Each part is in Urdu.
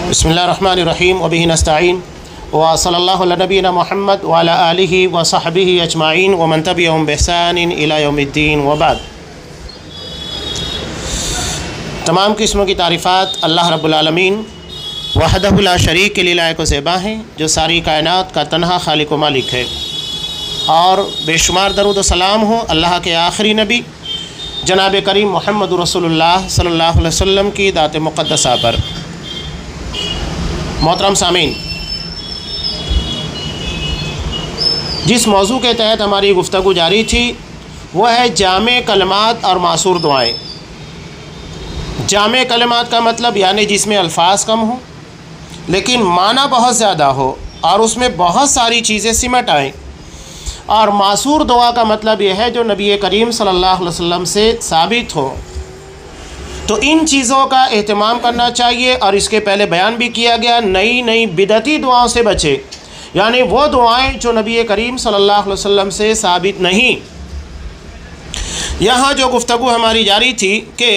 بسم اللہ الرحمن الرحیم وبہ نستعین وصلی اللہ علی نبینا محمد وعلی آلہ وصحبہ اجمعین ومن تبعہم بإحسان الی یوم الدین وبعد۔ تمام قسموں کی تعریفات اللہ رب العالمین وحدہ لا شریک کے لیے لائق و زیبا ہیں، جو ساری کائنات کا تنہا خالق و مالک ہے، اور بے شمار درود و سلام ہو اللہ کے آخری نبی جناب کریم محمد رسول اللہ صلی اللہ علیہ وسلم کی ذات مقدسہ پر۔ محترم سامعین، جس موضوع کے تحت ہماری گفتگو جاری تھی وہ ہے جامع کلمات اور معصور دعائیں۔ جامع کلمات کا مطلب یعنی جس میں الفاظ کم ہوں لیکن معنی بہت زیادہ ہو اور اس میں بہت ساری چیزیں سمٹ آئیں، اور معصور دعا کا مطلب یہ ہے جو نبی کریم صلی اللہ علیہ وسلم سے ثابت ہو۔ تو ان چیزوں کا اہتمام کرنا چاہیے، اور اس کے پہلے بیان بھی کیا گیا نئی بدعتی دعاؤں سے بچے، یعنی وہ دعائیں جو نبی کریم صلی اللہ علیہ وسلم سے ثابت نہیں۔ یہاں جو گفتگو ہماری جاری تھی کہ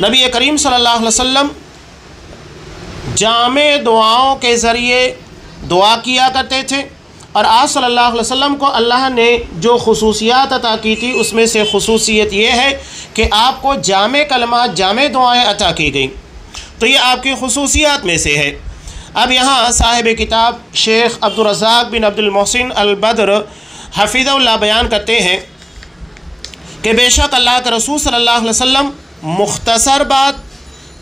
نبی کریم صلی اللہ علیہ وسلم جامع دعاؤں کے ذریعے دعا کیا کرتے تھے، اور آپ صلی اللہ علیہ وسلم کو اللہ نے جو خصوصیات عطا کی تھی اس میں سے خصوصیت یہ ہے کہ آپ کو جامع کلمات، جامع دعائیں عطا کی گئیں، تو یہ آپ کی خصوصیات میں سے ہے۔ اب یہاں صاحب کتاب شیخ عبدالرزاق بن عبد المحسن البدر حفظہ اللہ بیان کرتے ہیں کہ بے شک اللہ کے رسول صلی اللہ علیہ وسلم مختصر بات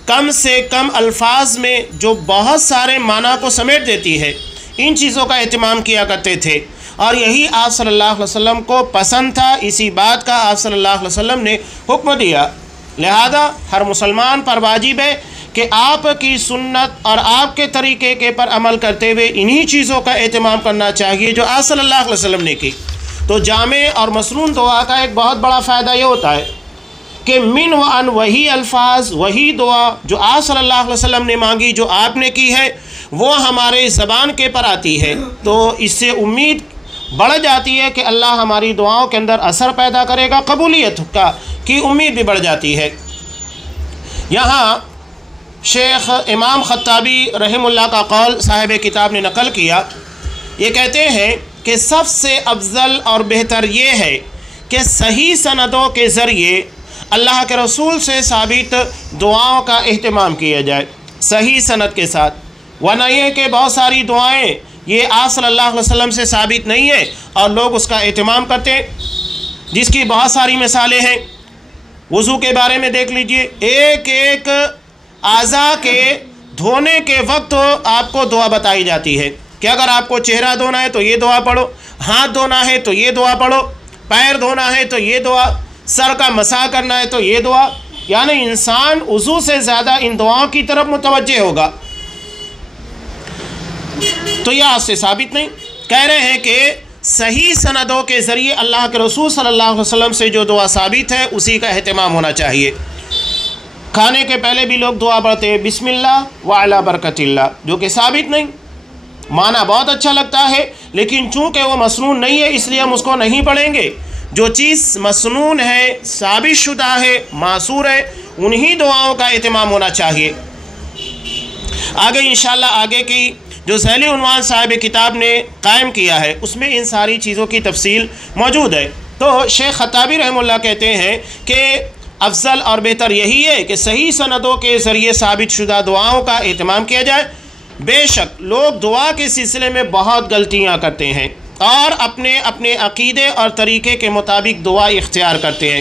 کم سے کم الفاظ میں جو بہت سارے معنی کو سمیٹ دیتی ہے، ان چیزوں کا اہتمام کیا کرتے تھے، اور یہی آپ صلی اللہ علیہ وسلم کو پسند تھا، اسی بات کا آپ صلی اللہ علیہ وسلم نے حکم دیا۔ لہذا ہر مسلمان پر واجب ہے کہ آپ کی سنت اور آپ کے طریقے کے پر عمل کرتے ہوئے انہی چیزوں کا اہتمام کرنا چاہیے جو آپ صلی اللہ علیہ وسلم نے کی۔ تو جامع اور مسنون دعا کا ایک بہت بڑا فائدہ یہ ہوتا ہے کہ من و ان وہی الفاظ، وہی دعا جو آپ صلی اللہ علیہ وسلم نے مانگی، جو آپ نے کی ہے، وہ ہمارے زبان کے پر آتی ہے، تو اس سے امید بڑھ جاتی ہے کہ اللہ ہماری دعاؤں کے اندر اثر پیدا کرے گا، قبولیت کی امید بھی بڑھ جاتی ہے۔ یہاں شیخ امام خطابی رحم اللہ کا قول صاحب کتاب نے نقل کیا، یہ کہتے ہیں کہ سب سے افضل اور بہتر یہ ہے کہ صحیح سندوں کے ذریعے اللہ کے رسول سے ثابت دعاؤں کا اہتمام کیا جائے، صحیح سند کے ساتھ، ورنہ یہ کہ بہت ساری دعائیں یہ آپ صلی اللہ علیہ وسلم سے ثابت نہیں ہے اور لوگ اس کا اہتمام کرتے ہیں، جس کی بہت ساری مثالیں ہیں۔ وضو کے بارے میں دیکھ لیجئے، ایک ایک اعضاء کے دھونے کے وقت آپ کو دعا بتائی جاتی ہے کہ اگر آپ کو چہرہ دھونا ہے تو یہ دعا پڑھو، ہاتھ دھونا ہے تو یہ دعا پڑھو، پیر دھونا ہے تو یہ دعا، سر کا مسح کرنا ہے تو یہ دعا، یعنی انسان وضو سے زیادہ ان دعاؤں کی طرف متوجہ ہوگا۔ تو یہ آپ سے ثابت نہیں، کہہ رہے ہیں کہ صحیح سندوں کے ذریعے اللہ کے رسول صلی اللہ علیہ وسلم سے جو دعا ثابت ہے اسی کا اہتمام ہونا چاہیے۔ کھانے کے پہلے بھی لوگ دعا پڑھتے ہیں بسم اللہ وعلی برکت اللہ، جو کہ ثابت نہیں، معنی بہت اچھا لگتا ہے لیکن چونکہ وہ مسنون نہیں ہے اس لیے ہم اس کو نہیں پڑھیں گے۔ جو چیز مسنون ہے، ثابت شدہ ہے، معصور ہے، انہی دعاؤں کا اہتمام ہونا چاہیے۔ آگے انشاءاللہ آگے کی جو ذیلی عنوان صاحب کتاب نے قائم کیا ہے اس میں ان ساری چیزوں کی تفصیل موجود ہے۔ تو شیخ خطابی رحمہ اللہ کہتے ہیں کہ افضل اور بہتر یہی ہے کہ صحیح سندوں کے ذریعے ثابت شدہ دعاؤں کا اہتمام کیا جائے۔ بے شک لوگ دعا کے سلسلے میں بہت غلطیاں کرتے ہیں اور اپنے عقیدے اور طریقے کے مطابق دعا اختیار کرتے ہیں۔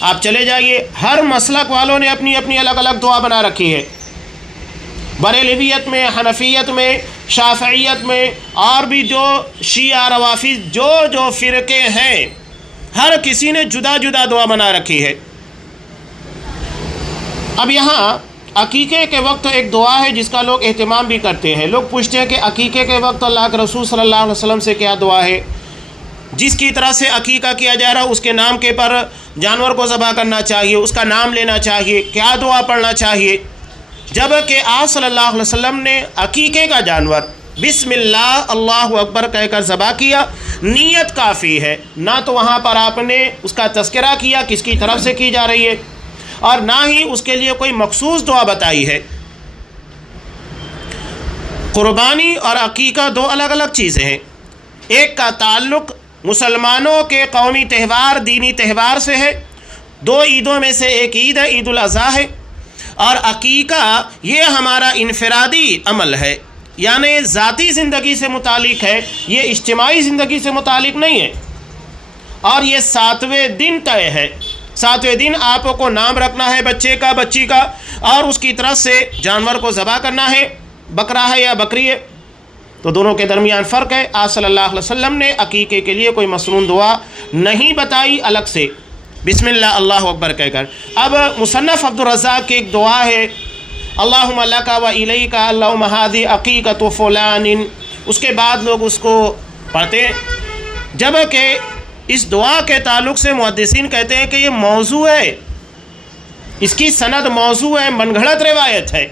آپ چلے جائیے، ہر مسلک والوں نے اپنی اپنی الگ الگ دعا بنا رکھی ہے، بریلویت میں، حنفیت میں، شافعیت میں، اور بھی جو شیعہ روافض جو فرقے ہیں، ہر کسی نے جدا جدا دعا بنا رکھی ہے۔ اب یہاں عقیقے کے وقت ایک دعا ہے جس کا لوگ اہتمام بھی کرتے ہیں۔ لوگ پوچھتے ہیں کہ عقیقے کے وقت اللہ کے رسول صلی اللہ علیہ وسلم سے کیا دعا ہے؟ جس کی طرح سے عقیقہ کیا جا رہا اس کے نام کے پر جانور کو ذبح کرنا چاہیے، اس کا نام لینا چاہیے، کیا دعا پڑھنا چاہیے؟ جب کہ آپ صلی اللہ علیہ وسلم نے عقیقے کا جانور بسم اللہ اللہ اکبر کہہ کر ذبح کیا، نیت کافی ہے، نہ تو وہاں پر آپ نے اس کا تذکرہ کیا کس کی طرف سے کی جا رہی ہے، اور نہ ہی اس کے لیے کوئی مخصوص دعا بتائی ہے۔ قربانی اور عقیقہ دو الگ الگ چیزیں ہیں. ایک کا تعلق مسلمانوں کے قومی تہوار دینی تہوار سے ہے. دو عیدوں میں سے ایک عید ہے، عید الاضحیٰ ہے. اور عقیقہ یہ ہمارا انفرادی عمل ہے، یعنی ذاتی زندگی سے متعلق ہے، یہ اجتماعی زندگی سے متعلق نہیں ہے. اور یہ 7ویں دن طے ہے. 7ویں دن آپ کو نام رکھنا ہے بچے کا، بچی کا، اور اس کی طرف سے جانور کو ذبح کرنا ہے، بکرا ہے یا بکری ہے. تو دونوں کے درمیان فرق ہے. آپ صلی اللہ علیہ وسلم نے عقیقے کے لیے کوئی مسنون دعا نہیں بتائی الگ سے، بسم اللہ اللہ اکبر کہہ کر. اب مصنف عبدالرزاق کی ایک دعا ہے، اللہم لک و الیک اللہم ھذی عقیقۃ فلان. اس کے بعد لوگ اس کو پڑھتے ہیں، جبکہ اس دعا کے تعلق سے محدثین کہتے ہیں کہ یہ موضوع ہے، اس کی سند موضوع ہے، من گھڑت روایت ہے،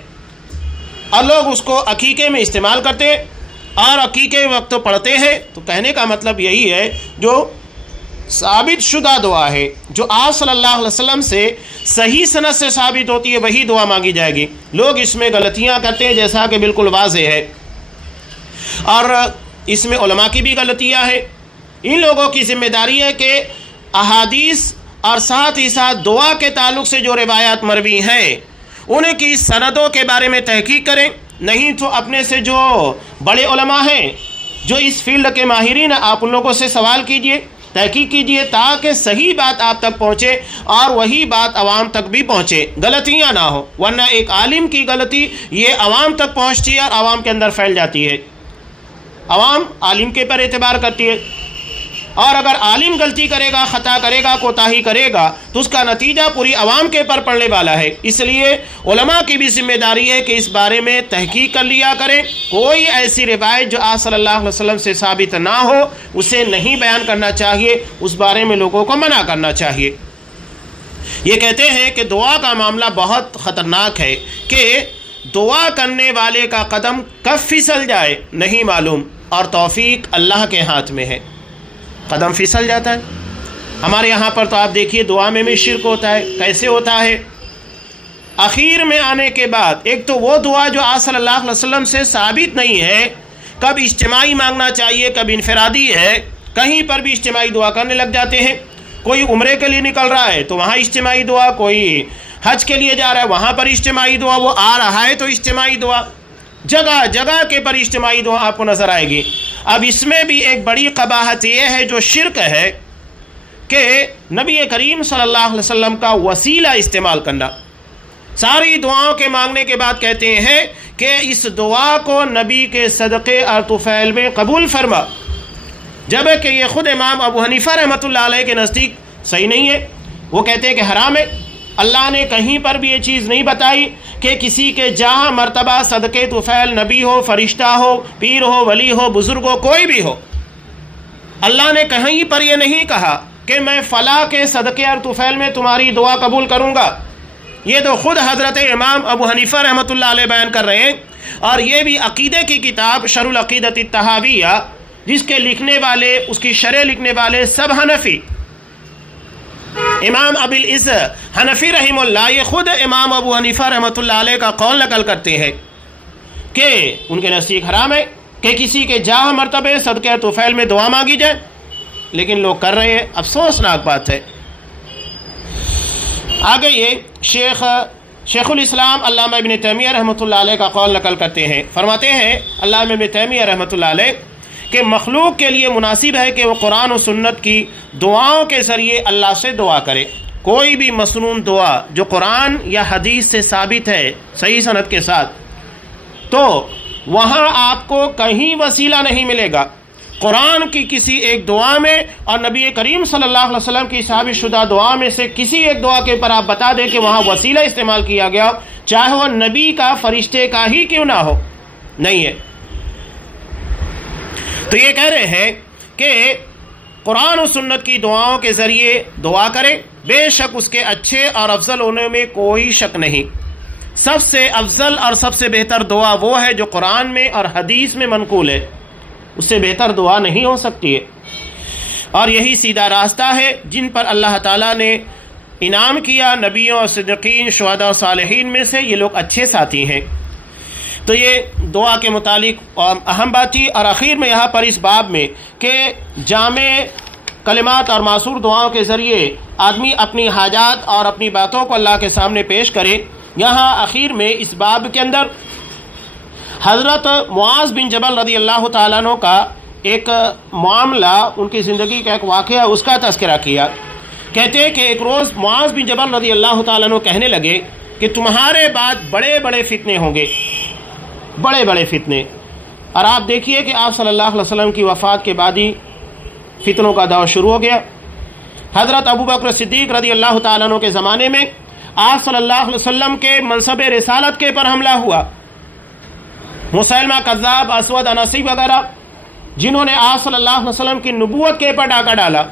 اور لوگ اس کو عقیقے میں استعمال کرتے ہیں اور عقیقے وقت پڑھتے ہیں. تو کہنے کا مطلب یہی ہے جو ثابت شدہ دعا ہے، جو آپ صلی اللہ علیہ وسلم سے صحیح سند سے ثابت ہوتی ہے، وہی دعا مانگی جائے گی. لوگ اس میں غلطیاں کرتے ہیں جیسا کہ بالکل واضح ہے، اور اس میں علماء کی بھی غلطیاں ہیں. ان لوگوں کی ذمہ داری ہے کہ احادیث اور ساتھ ہی ساتھ دعا کے تعلق سے جو روایات مروی ہیں ان کی سندوں کے بارے میں تحقیق کریں. نہیں تو اپنے سے جو بڑے علماء ہیں، جو اس فیلڈ کے ماہرین ہیں، آپ ان لوگوں سے سوال کیجئے، تحقیق کیجئے، تاکہ صحیح بات آپ تک پہنچے اور وہی بات عوام تک بھی پہنچے، غلطیاں نہ ہو. ورنہ ایک عالم کی غلطی یہ عوام تک پہنچتی ہے اور عوام کے اندر پھیل جاتی ہے. عوام عالم کے پر اعتبار کرتی ہے، اور اگر عالم غلطی کرے گا، خطا کرے گا، کوتاہی کرے گا تو اس کا نتیجہ پوری عوام کے پر پڑنے والا ہے. اس لیے علماء کی بھی ذمہ داری ہے کہ اس بارے میں تحقیق کر لیا کریں. کوئی ایسی روایت جو آپ صلی اللہ علیہ وسلم سے ثابت نہ ہو اسے نہیں بیان کرنا چاہیے، اس بارے میں لوگوں کو منع کرنا چاہیے. یہ کہتے ہیں کہ دعا کا معاملہ بہت خطرناک ہے، کہ دعا کرنے والے کا قدم کب پھسل جائے نہیں معلوم، اور توفیق اللہ کے ہاتھ میں ہے. قدم پھسل جاتا ہے. ہمارے یہاں پر تو آپ دیکھیے دعا میں شرک ہوتا ہے. کیسے ہوتا ہے؟ اخیر میں آنے کے بعد ایک تو وہ دعا جو آپ صلی اللہ علیہ وسلم سے ثابت نہیں ہے، کب اجتماعی مانگنا چاہیے کب انفرادی ہے، کہیں پر بھی اجتماعی دعا کرنے لگ جاتے ہیں. کوئی عمرے کے لیے نکل رہا ہے تو وہاں اجتماعی دعا، کوئی حج کے لیے جا رہا ہے وہاں پر اجتماعی دعا، وہ آ رہا ہے تو اجتماعی دعا، جگہ جگہ کے پر اجتماعی دعا آپ کو نظر آئے گی. اب اس میں بھی ایک بڑی قباحت یہ ہے جو شرک ہے، کہ نبی کریم صلی اللہ علیہ وسلم کا وسیلہ استعمال کرنا. ساری دعاؤں کے مانگنے کے بعد کہتے ہیں کہ اس دعا کو نبی کے صدقے اور طفیل میں قبول فرما، جبکہ یہ خود امام ابو حنیفہ رحمۃ اللہ علیہ کے نزدیک صحیح نہیں ہے. وہ کہتے ہیں کہ حرام ہے. اللہ نے کہیں پر بھی یہ چیز نہیں بتائی کہ کسی کے جہاں مرتبہ صدقے طفیل نبی ہو، فرشتہ ہو، پیر ہو، ولی ہو، بزرگ ہو، کوئی بھی ہو، اللہ نے کہیں پر یہ نہیں کہا کہ میں فلاں کے صدقے اور طفیل میں تمہاری دعا قبول کروں گا. یہ تو خود حضرت امام ابو حنیفہ رحمۃ اللہ علیہ بیان کر رہے ہیں. اور یہ بھی عقیدے کی کتاب شرح العقیدۃ الطحاویہ، جس کے لکھنے والے، اس کی شرح لکھنے والے سب حنفی، امام ابو العز حنفی رحمہ اللہ، یہ خود امام ابو حنیفہ رحمۃ اللہ علیہ کا قول نقل کرتے ہیں کہ ان کے نزدیک حرام ہے کہ کسی کے جاہ مرتبے صدقہ طفیل میں دعا مانگی جائے، لیکن لوگ کر رہے ہیں. افسوسناک بات ہے. آگے یہ شیخ الاسلام علامہ ابن تیمیہ رحمۃ اللہ علیہ کا قول نقل کرتے ہیں. فرماتے ہیں علامہ ابن تیمیہ رحمۃ اللہ علیہ کہ مخلوق کے لیے مناسب ہے کہ وہ قرآن و سنت کی دعاؤں کے ذریعے اللہ سے دعا کرے. کوئی بھی مسنون دعا جو قرآن یا حدیث سے ثابت ہے صحیح سند کے ساتھ، تو وہاں آپ کو کہیں وسیلہ نہیں ملے گا. قرآن کی کسی ایک دعا میں اور نبی کریم صلی اللہ علیہ وسلم کی ثابت شدہ دعا میں سے کسی ایک دعا کے اوپر آپ بتا دیں کہ وہاں وسیلہ استعمال کیا گیا، چاہے وہ نبی کا، فرشتے کا ہی کیوں نہ ہو، نہیں ہے. تو یہ کہہ رہے ہیں کہ قرآن و سنت کی دعاؤں کے ذریعے دعا کریں، بے شک اس کے اچھے اور افضل ہونے میں کوئی شک نہیں. سب سے افضل اور سب سے بہتر دعا وہ ہے جو قرآن میں اور حدیث میں منقول ہے، اس سے بہتر دعا نہیں ہو سکتی ہے. اور یہی سیدھا راستہ ہے جن پر اللہ تعالیٰ نے انعام کیا. نبیوں اور صدیقین، شہداء اور صالحین میں سے یہ لوگ اچھے ساتھی ہیں. تو یہ دعا کے متعلق اہم بات تھی. اور آخر میں یہاں پر اس باب میں کہ جامع کلمات اور معصور دعاؤں کے ذریعے آدمی اپنی حاجات اور اپنی باتوں کو اللہ کے سامنے پیش کرے. یہاں آخر میں اس باب کے اندر حضرت معاذ بن جبل رضی اللہ تعالیٰ عنہ کا ایک معاملہ، ان کی زندگی کا ایک واقعہ، اس کا تذکرہ کیا. کہتے ہیں کہ ایک روز معاذ بن جبل رضی اللہ تعالیٰ عنہ کہنے لگے کہ تمہارے بعد بڑے بڑے فتنے ہوں گے، بڑے بڑے فتنے. اور آپ دیکھیے کہ آپ صلی اللہ علیہ وسلم کی وفات کے بعد ہی فتنوں کا دور شروع ہو گیا. حضرت ابوبکر صدیق رضی اللہ تعالیٰ عنہ کے زمانے میں آپ صلی اللہ علیہ وسلم کے منصب رسالت کے پر حملہ ہوا. مسیلمہ کذاب، اسود انسی وغیرہ جنہوں نے آپ صلی اللہ علیہ وسلم کی نبوت کے پر ڈاکہ ڈالا.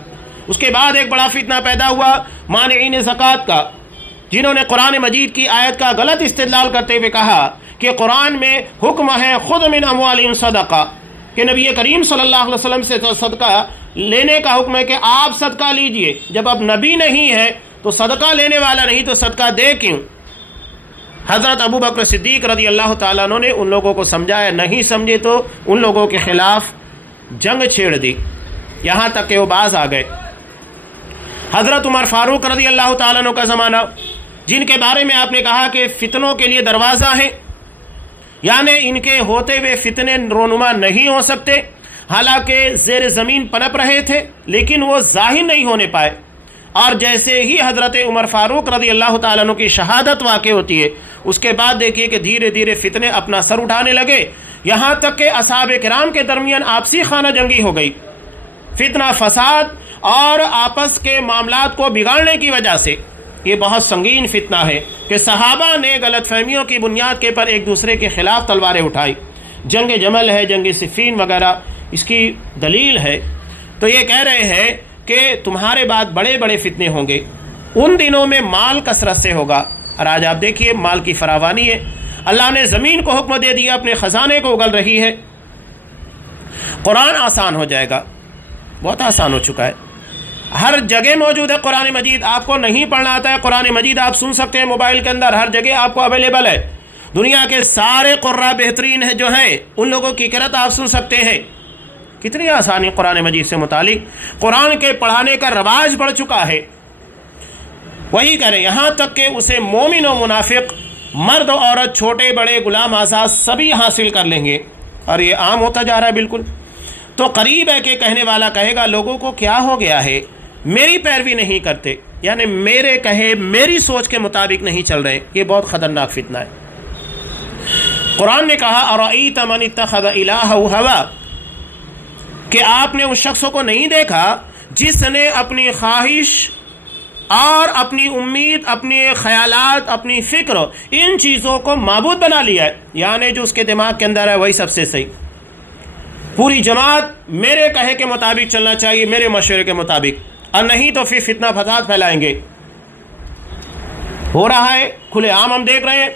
اس کے بعد ایک بڑا فتنہ پیدا ہوا مانعین زکوٰۃ کا، جنہوں نے قرآن مجید کی آیت کا غلط استدلال کرتے ہوئے کہا کہ قرآن میں حکم ہے خذ من اموالہم صدقہ، کہ نبی کریم صلی اللہ علیہ وسلم سے صدقہ لینے کا حکم ہے کہ آپ صدقہ لیجئے. جب اب نبی نہیں ہے تو صدقہ لینے والا نہیں تو صدقہ دے کیوں؟ حضرت ابوبکر صدیق رضی اللہ تعالیٰ عنہ نے ان لوگوں کو سمجھایا، نہیں سمجھے تو ان لوگوں کے خلاف جنگ چھیڑ دی، یہاں تک کہ وہ باز آ گئے. حضرت عمر فاروق رضی اللہ تعالیٰ عنہ کا زمانہ، جن کے بارے میں آپ نے کہا کہ فتنوں کے لیے دروازہ ہیں، یعنی ان کے ہوتے ہوئے فتنے رونما نہیں ہو سکتے، حالانکہ زیر زمین پنپ رہے تھے لیکن وہ ظاہر نہیں ہونے پائے. اور جیسے ہی حضرت عمر فاروق رضی اللہ تعالیٰ عنہ کی شہادت واقع ہوتی ہے، اس کے بعد دیکھیے کہ دھیرے دھیرے فتنے اپنا سر اٹھانے لگے، یہاں تک کہ اصحاب کرام کے درمیان آپسی خانہ جنگی ہو گئی. فتنہ فساد اور آپس کے معاملات کو بگاڑنے کی وجہ سے یہ بہت سنگین فتنہ ہے کہ صحابہ نے غلط فہمیوں کی بنیاد کے پر ایک دوسرے کے خلاف تلواریں اٹھائی. جنگ جمل ہے، جنگ صفین وغیرہ اس کی دلیل ہے. تو یہ کہہ رہے ہیں کہ تمہارے بعد بڑے بڑے فتنے ہوں گے، ان دنوں میں مال کثرت سے ہوگا. اور آج آپ دیکھیے مال کی فراوانی ہے، اللہ نے زمین کو حکم دے دیا اپنے خزانے کو اگل رہی ہے. قرآن آسان ہو جائے گا، بہت آسان ہو چکا ہے، ہر جگہ موجود ہے قرآن مجید. آپ کو نہیں پڑھنا آتا ہے قرآن مجید آپ سن سکتے ہیں موبائل کے اندر، ہر جگہ آپ کو اویلیبل ہے. دنیا کے سارے قراء بہترین ہیں جو ہیں ان لوگوں کی قرأت آپ سن سکتے ہیں. کتنی آسانی قرآن مجید سے متعلق، قرآن کے پڑھانے کا رواج بڑھ چکا ہے. وہی کریں یہاں تک کہ اسے مومن و منافق، مرد و عورت، چھوٹے بڑے، غلام آزاد سبھی حاصل کر لیں گے، اور یہ عام ہوتا جا رہا ہے بالکل. تو قریب ہے کہ کہنے والا کہے گا لوگوں کو کیا ہو گیا ہے، میری پیروی نہیں کرتے، یعنی میرے کہے میری سوچ کے مطابق نہیں چل رہے. یہ بہت خطرناک فتنہ ہے. قرآن نے کہا ارأیت من اتخذ الہہ ہوا، کہ آپ نے اس شخص کو نہیں دیکھا جس نے اپنی خواہش اور اپنی امید، اپنے خیالات، اپنی فکر، ان چیزوں کو معبود بنا لیا ہے، یعنی جو اس کے دماغ کے اندر ہے وہی سب سے صحیح. پوری جماعت میرے کہے کے مطابق چلنا چاہیے، میرے مشورے کے مطابق، اور نہیں تو پھر فتنہ فساد پھیلائیں گے. ہو رہا ہے کھلے عام، ہم دیکھ رہے ہیں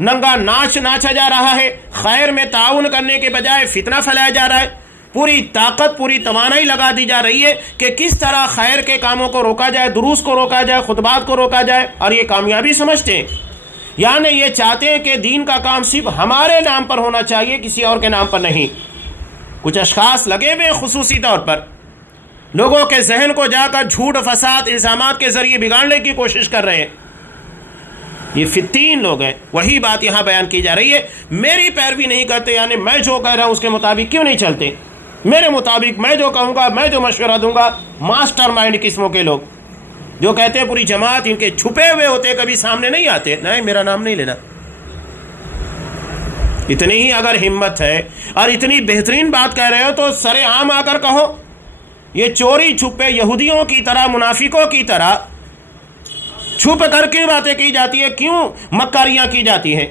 ننگا ناچ ناچا جا رہا ہے، خیر میں تعاون کرنے کے بجائے فتنہ پھیلایا جا رہا ہے. پوری طاقت، پوری توانائی لگا دی جا رہی ہے کہ کس طرح خیر کے کاموں کو روکا جائے، دروس کو روکا جائے، خطبات کو روکا جائے، اور یہ کامیابی سمجھتے ہیں. یعنی یہ چاہتے ہیں کہ دین کا کام صرف ہمارے نام پر ہونا چاہیے، کسی اور کے نام پر نہیں. کچھ اشخاص لگے ہوئے خصوصی طور پر لوگوں کے ذہن کو جا کر جھوٹ، فساد، الزامات کے ذریعے بگاڑنے کی کوشش کر رہے ہیں. یہ فتین لوگ ہیں. وہی بات یہاں بیان کی جا رہی ہے، میری پیروی نہیں کرتے، یعنی میں جو کہہ رہا ہوں اس کے مطابق کیوں نہیں چلتے، میرے مطابق میں جو کہوں گا، میں جو مشورہ دوں گا. ماسٹر مائنڈ قسموں کے لوگ جو کہتے ہیں پوری جماعت ان کے چھپے ہوئے ہوتے، کبھی سامنے نہیں آتے، نہیں میرا نام نہیں لینا. اتنی ہی اگر ہمت ہے اور اتنی بہترین بات کہہ رہے ہو تو سر عام آ کر کہو. یہ چوری چھپے یہودیوں کی طرح، منافقوں کی طرح چھپ کر کے باتیں کی جاتی ہے، کیوں مکاریاں کی جاتی ہیں،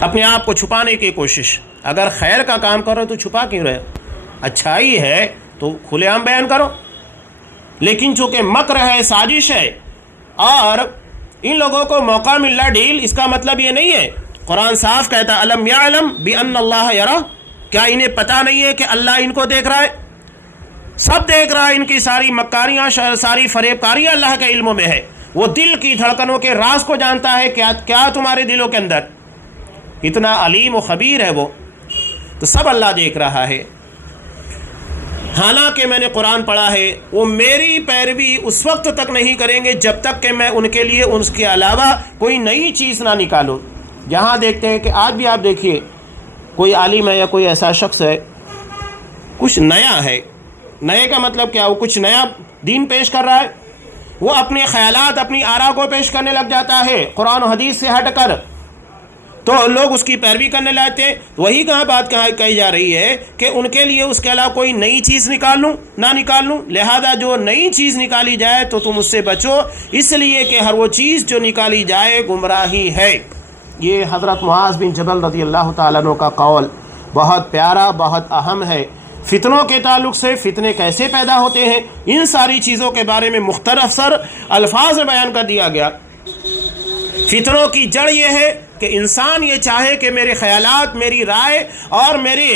اپنے آپ کو چھپانے کی کوشش. اگر خیر کا کام کرو تو چھپا کیوں رہے؟ اچھائی ہے تو کھلے عام بیان کرو. لیکن چونکہ مکر ہے، سازش ہے، اور ان لوگوں کو موقع مل رہا ڈیل، اس کا مطلب یہ نہیں ہے. قرآن صاف کہتا ہے الم یعلم بان اللہ یرا، کیا انہیں پتہ نہیں ہے کہ اللہ ان کو دیکھ رہا ہے؟ سب دیکھ رہا ہے، ان کی ساری مکاریاں، ساری فریب کاریاں اللہ کے علم میں ہے. وہ دل کی دھڑکنوں کے راز کو جانتا ہے، کیا تمہارے دلوں کے اندر. اتنا علیم و خبیر ہے وہ، تو سب اللہ دیکھ رہا ہے۔ حالانکہ میں نے قرآن پڑھا ہے، وہ میری پیروی اس وقت تک نہیں کریں گے جب تک کہ میں ان کے لیے اس کے علاوہ کوئی نئی چیز نہ نکالوں۔ یہاں دیکھتے ہیں کہ آج بھی آپ دیکھیے کوئی عالم ہے یا کوئی ایسا شخص ہے، کچھ نیا ہے، نئے کا مطلب کیا، وہ کچھ نیا دین پیش کر رہا ہے، وہ اپنے خیالات اپنی آراء کو پیش کرنے لگ جاتا ہے قرآن و حدیث سے ہٹ کر، تو لوگ اس کی پیروی کرنے لگتے ہیں۔ وہی بات کہی جا رہی ہے کہ ان کے لیے اس کے علاوہ کوئی نئی چیز نہ نکال لوں، لہذا جو نئی چیز نکالی جائے تو تم اس سے بچو، اس لیے کہ ہر وہ چیز جو نکالی جائے گمراہی ہے۔ یہ حضرت معاذ بن جبل رضی اللہ تعالیٰ عنہ کا قول بہت پیارا، بہت اہم ہے۔ فتنوں کے تعلق سے فتنے کیسے پیدا ہوتے ہیں، ان ساری چیزوں کے بارے میں مختصر الفاظ میں بیان کر دیا گیا۔ فتنوں کی جڑ یہ ہے کہ انسان یہ چاہے کہ میرے خیالات، میری رائے اور میرے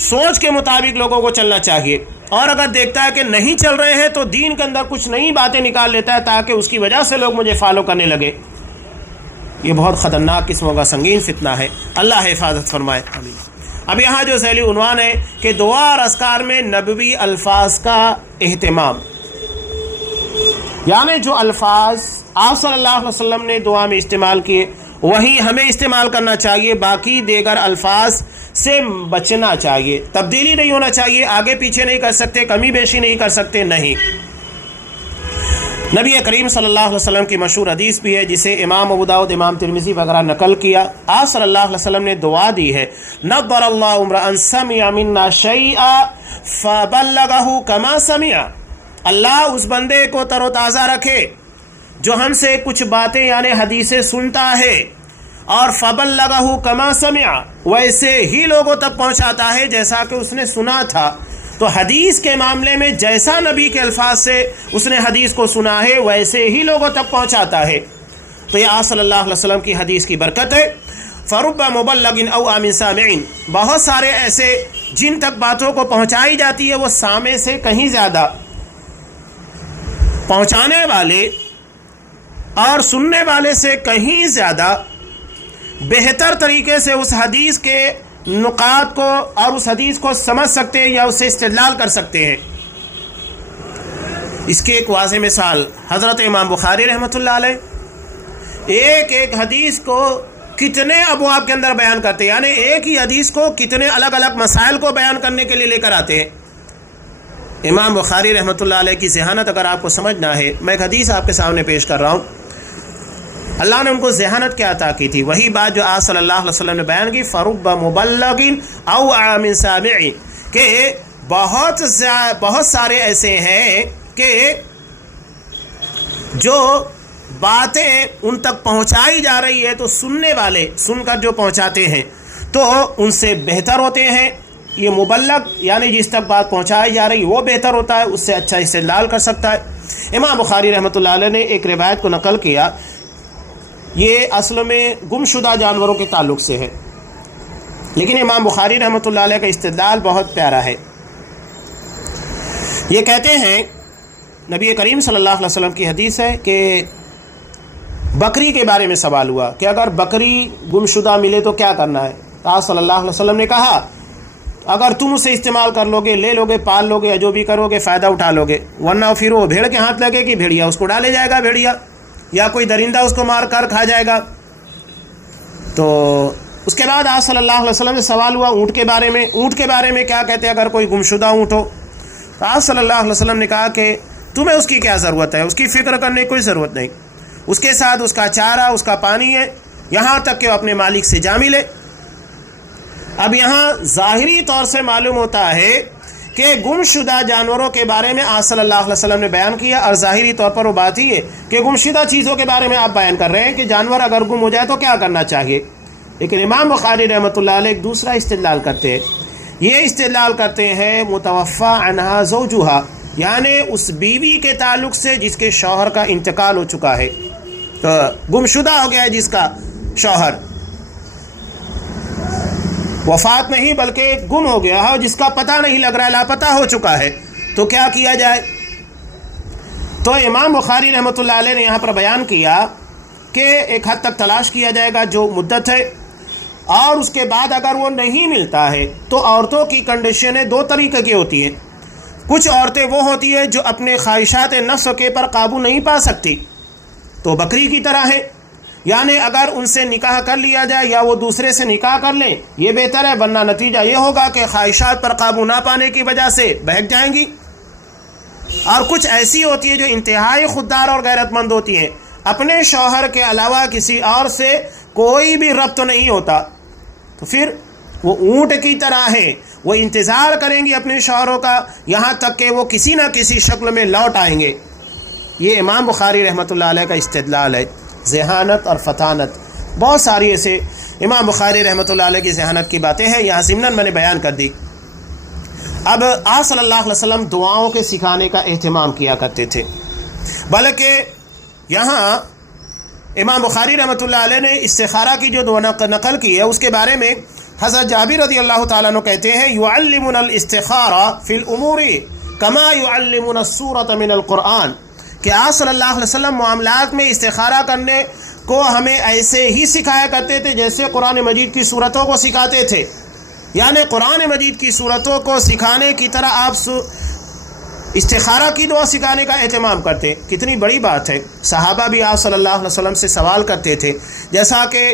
سوچ کے مطابق لوگوں کو چلنا چاہیے، اور اگر دیکھتا ہے کہ نہیں چل رہے ہیں تو دین کے اندر کچھ نئی باتیں نکال لیتا ہے تاکہ اس کی وجہ سے لوگ مجھے فالو کرنے لگے۔ یہ بہت خطرناک قسموں کا سنگین فتنہ ہے، اللہ حفاظت فرمائے۔ اب یہاں جو ذیلی عنوان ہے کہ دعا اور اذکار میں نبوی الفاظ کا اہتمام، یعنی جو الفاظ آپ صلی اللہ علیہ وسلم نے دعا میں استعمال کیے وہی ہمیں استعمال کرنا چاہیے، باقی دیگر الفاظ سے بچنا چاہیے، تبدیلی نہیں ہونا چاہیے، آگے پیچھے نہیں کر سکتے، کمی بیشی نہیں کر سکتے، نہیں۔ نبی کریم صلی اللہ علیہ وسلم کی مشہور حدیث بھی ہے جسے امام ابو داؤد، امام ترمذی وغیرہ نقل کیا۔ آپ صلی اللہ علیہ وسلم نے دعا دی ہے، نظر اللہ امرأ سمع منا شیئا فبلغہ کما سمع، اللہ اس بندے کو تر و تازہ رکھے جو ہم سے کچھ باتیں یعنی حدیثیں سنتا ہے، اور فبلغہ کما سمع، ویسے ہی لوگوں تک پہنچاتا ہے جیسا کہ اس نے سنا تھا۔ تو حدیث کے معاملے میں جیسا نبی کے الفاظ سے اس نے حدیث کو سنا ہے ویسے ہی لوگوں تک پہنچاتا ہے۔ تو یہ آپ صلی اللہ علیہ وسلم کی حدیث کی برکت ہے۔ فرب مبلغ او عام سامع، بہت سارے ایسے جن تک باتوں کو پہنچائی جاتی ہے وہ سامع سے کہیں زیادہ، پہنچانے والے اور سننے والے سے کہیں زیادہ بہتر طریقے سے اس حدیث کے نقاط کو اور اس حدیث کو سمجھ سکتے ہیں یا اسے استدلال کر سکتے ہیں۔ اس کی ایک واضح مثال حضرت امام بخاری رحمۃ اللہ علیہ ایک حدیث کو کتنے ابواب کے اندر بیان کرتے ہیں، یعنی ایک ہی حدیث کو کتنے الگ الگ مسائل کو بیان کرنے کے لیے لے کر آتے ہیں۔ امام بخاری رحمۃ اللہ علیہ کی ذہانت اگر آپ کو سمجھنا ہے، میں ایک حدیث آپ کے سامنے پیش کر رہا ہوں۔ اللہ نے ان کو ذہانت کیا عطا کی تھی، وہی بات جو آپ صلی اللہ علیہ وسلم نے بیان کی، فرب مبلغ او عام سامع، کہ بہت سارے ایسے ہیں کہ جو باتیں ان تک پہنچائی جا رہی ہے تو سننے والے سن کر جو پہنچاتے ہیں تو ان سے بہتر ہوتے ہیں۔ یہ مبلغ یعنی جس تک بات پہنچائی جا رہی وہ بہتر ہوتا ہے، اس سے اچھا استدلال کر سکتا ہے۔ امام بخاری رحمۃ اللہ علیہ نے ایک روایت کو نقل کیا، یہ اصل میں گم شدہ جانوروں کے تعلق سے ہے، لیکن امام بخاری رحمۃ اللہ علیہ کا استدلال بہت پیارا ہے۔ یہ کہتے ہیں نبی کریم صلی اللہ علیہ وسلم کی حدیث ہے کہ بکری کے بارے میں سوال ہوا کہ اگر بکری گم شدہ ملے تو کیا کرنا ہے؟ آپ صلی اللہ علیہ وسلم نے کہا اگر تم اسے استعمال کر لو گے، لے لو گے، پال لو گے یا جو بھی کرو گے فائدہ اٹھا لو گے، ورنہ پھر وہ بھیڑ کے ہاتھ لگے گی، بھیڑیا اس کو ڈالے جائے گا، بھیڑیا یا کوئی درندہ اس کو مار کر کھا جائے گا۔ تو اس کے بعد آپ صلی اللہ علیہ وسلم سے سوال ہوا اونٹ کے بارے میں، اونٹ کے بارے میں کیا کہتے ہیں اگر کوئی گمشدہ اونٹ ہو؟ تو آپ صلی اللہ علیہ وسلم نے کہا کہ تمہیں اس کی کیا ضرورت ہے، اس کی فکر کرنے کی کوئی ضرورت نہیں، اس کے ساتھ اس کا چارہ، اس کا پانی ہے، یہاں تک کہ وہ اپنے مالک سے جا ملے۔ اب یہاں ظاہری طور سے معلوم ہوتا ہے کہ گم شدہ جانوروں کے بارے میں آپ صلی اللہ علیہ وسلم نے بیان کیا، اور ظاہری طور پر وہ بات ہی ہے کہ گم شدہ چیزوں کے بارے میں آپ بیان کر رہے ہیں کہ جانور اگر گم ہو جائے تو کیا کرنا چاہیے۔ لیکن امام بخاری رحمۃ اللہ علیہ ایک دوسرا استدلال کرتے ہیں، یہ استدلال کرتے ہیں متوفی عنہا زوجہا، یعنی اس بیوی کے تعلق سے جس کے شوہر کا انتقال ہو چکا ہے، تو گم شدہ ہو گیا ہے جس کا شوہر، وفات نہیں بلکہ گم ہو گیا ہے، جس کا پتہ نہیں لگ رہا ہے، لاپتہ ہو چکا ہے، تو کیا کیا جائے؟ تو امام بخاری رحمۃ اللہ علیہ نے یہاں پر بیان کیا کہ ایک حد تک تلاش کیا جائے گا جو مدت ہے، اور اس کے بعد اگر وہ نہیں ملتا ہے تو عورتوں کی کنڈیشنیں دو طریقے کی ہوتی ہیں. کچھ عورتیں وہ ہوتی ہیں جو اپنے خواہشات نفس کے پر قابو نہیں پا سکتی، تو بکری کی طرح ہے، یعنی اگر ان سے نکاح کر لیا جائے یا وہ دوسرے سے نکاح کر لیں یہ بہتر ہے، ورنہ نتیجہ یہ ہوگا کہ خواہشات پر قابو نہ پانے کی وجہ سے بہک جائیں گی. اور کچھ ایسی ہوتی ہے جو انتہائی خوددار اور غیرت مند ہوتی ہیں، اپنے شوہر کے علاوہ کسی اور سے کوئی بھی ربط نہیں ہوتا، تو پھر وہ اونٹ کی طرح ہے، وہ انتظار کریں گی اپنے شوہروں کا یہاں تک کہ وہ کسی نہ کسی شکل میں لوٹ آئیں گے. یہ امام بخاری رحمۃ اللہ علیہ کا استدلال ہے. ذہانت اور فطانت، بہت ساری ایسے امام بخاری رحمۃ اللہ علیہ کی ذہانت کی باتیں ہیں، یہاں ضمناً میں نے بیان کر دی. اب آپ صلی اللہ علیہ وسلم دعاؤں کے سکھانے کا اہتمام کیا کرتے تھے، بلکہ یہاں امام بخاری رحمۃ اللہ علیہ نے استخارہ کی جو دعا نقل کی ہے اس کے بارے میں حضرت جابر رضی اللہ تعالیٰ عنہ کہتے ہیں یعلمنا الاستخارہ فی الامور کما یعلمنا السورۃ من القرآن، کہ آپ صلی اللہ علیہ وسلم معاملات میں استخارہ کرنے کو ہمیں ایسے ہی سکھایا کرتے تھے جیسے قرآن مجید کی صورتوں کو سکھاتے تھے، یعنی قرآن مجید کی صورتوں کو سکھانے کی طرح آپ استخارہ کی دعا سکھانے کا اہتمام کرتے. کتنی بڑی بات ہے. صحابہ بھی آپ صلی اللہ علیہ وسلم سے سوال کرتے تھے، جیسا کہ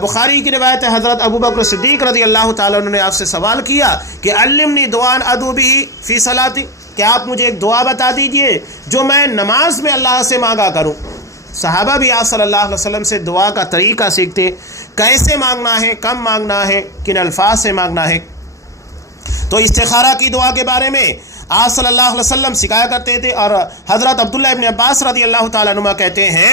بخاری کی روایت ہے حضرت ابو بکر صدیق رضی اللہ تعالیٰ عنہ نے آپ سے سوال کیا کہ علمنی دعان ادعو بہ فی صلاتی، کہ آپ مجھے ایک دعا بتا دیجئے جو میں نماز میں اللہ سے مانگا کروں. صحابہ بھی آپ صلی اللہ علیہ وسلم سے دعا کا طریقہ سیکھتے، کیسے مانگنا ہے، کم مانگنا ہے، کن الفاظ سے مانگنا ہے. تو استخارہ کی دعا کے بارے میں آپ صلی اللہ علیہ وسلم سکھایا کرتے تھے. اور حضرت عبداللہ ابن عباس رضی اللہ تعالیٰ عنہ کہتے ہیں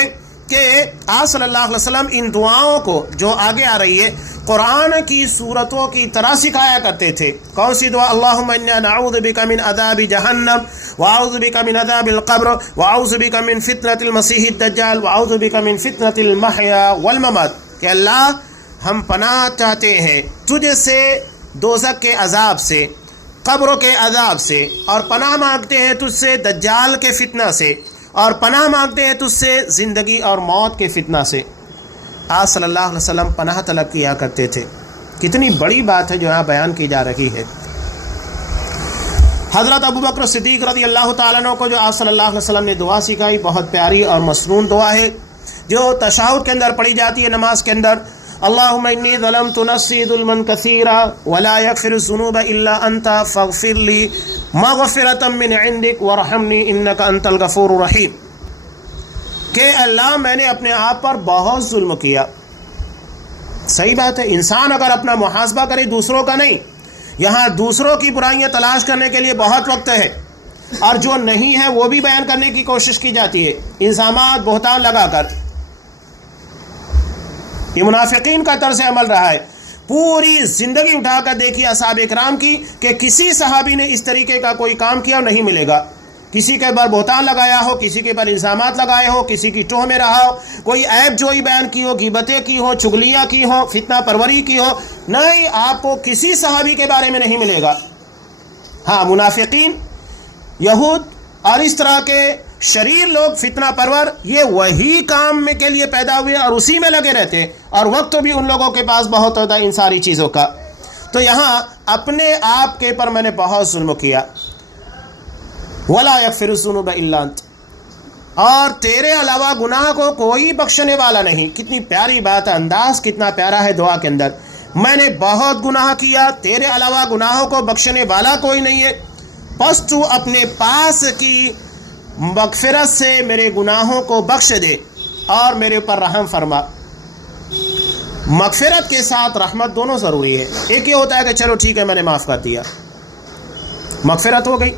کہ آپ صلی اللہ علیہ وسلم ان دعاؤں کو جو آگے آ رہی ہے قرآن کی صورتوں کی طرح سکھایا کرتے تھے. کون سی دعا؟ اللہم انا نعوذ بک من عذاب جہنم واعوذ بک من عذاب القبر واعوذ بک من فتنة المسیح الدجال واعوذ بک من فتنة المحیا والممات، کہ اللہ ہم پناہ چاہتے ہیں تجھ سے دوزخ کے عذاب سے، قبروں کے عذاب سے، اور پناہ مانگتے ہیں تجھ سے دجال کے فتنہ سے، اور پناہ مانگتے ہیں تجھ سے زندگی اور موت کے فتنہ سے. آپ صلی اللہ علیہ وسلم پناہ طلب کیا کرتے تھے. کتنی بڑی بات ہے جو یہاں بیان کی جا رہی ہے. حضرت ابو بکر صدیق رضی اللہ تعالیٰ عنہ کو جو آپ صلی اللہ علیہ وسلم نے دعا سکھائی، بہت پیاری اور مسنون دعا ہے جو تشہد کے اندر پڑھی جاتی ہے نماز کے اندر. اللہم انی ظلمت نفسی ظلما کثیرا ولا یغفر الذنوب الا انت فاغفر لی مغفرۃ من عندک وارحمنی انک انت الغفور الرحیم، کہ اللہ میں نے اپنے آپ پر بہت ظلم کیا. صحیح بات ہے، انسان اگر اپنا محاسبہ کرے دوسروں کا نہیں، یہاں دوسروں کی برائیاں تلاش کرنے کے لیے بہت وقت ہے، اور جو نہیں ہے وہ بھی بیان کرنے کی کوشش کی جاتی ہے الزامات بہتان لگا کر. یہ منافقین کا طرز عمل رہا ہے. پوری زندگی اٹھا کر دیکھیے اصحاب اکرام کی کہ کسی صحابی نے اس طریقے کا کوئی کام کیا نہیں ملے گا. کسی کے پر بہتان لگایا ہو، کسی کے پر الزامات لگائے ہو، کسی کی ٹوہ میں رہا ہو، کوئی عیب جوئی بیان کی ہو، غیبتیں کی ہو، چغلیاں کی ہو، فتنہ پروری کی ہو، نہیں، آپ کو کسی صحابی کے بارے میں نہیں ملے گا. ہاں، منافقین، یہود اور اس طرح کے شریر لوگ، فتنہ پرور، یہ وہی کام میں کے لیے پیدا ہوئے اور اسی میں لگے رہتے، اور وقت بھی ان لوگوں کے پاس بہت ہوتا ہے ان ساری چیزوں کا. تو یہاں اپنے آپ کے پر میں نے بہت ظلم کیا. وَلَا يَغْفِرُ الذُّنُوبَ إِلَّا أَنْتَ، اور تیرے علاوہ گناہ کو کوئی بخشنے والا نہیں. کتنی پیاری بات ہے، انداز کتنا پیارا ہے دعا کے اندر. میں نے بہت گناہ کیا، تیرے علاوہ گناہوں کو بخشنے والا کوئی نہیں ہے، پس تو اپنے پاس کی مغفرت سے میرے گناہوں کو بخش دے اور میرے اوپر رحم فرما. مغفرت کے ساتھ رحمت دونوں ضروری ہے. ایک یہ ہوتا ہے کہ چلو ٹھیک ہے میں نے معاف کر دیا، مغفرت ہو گئی،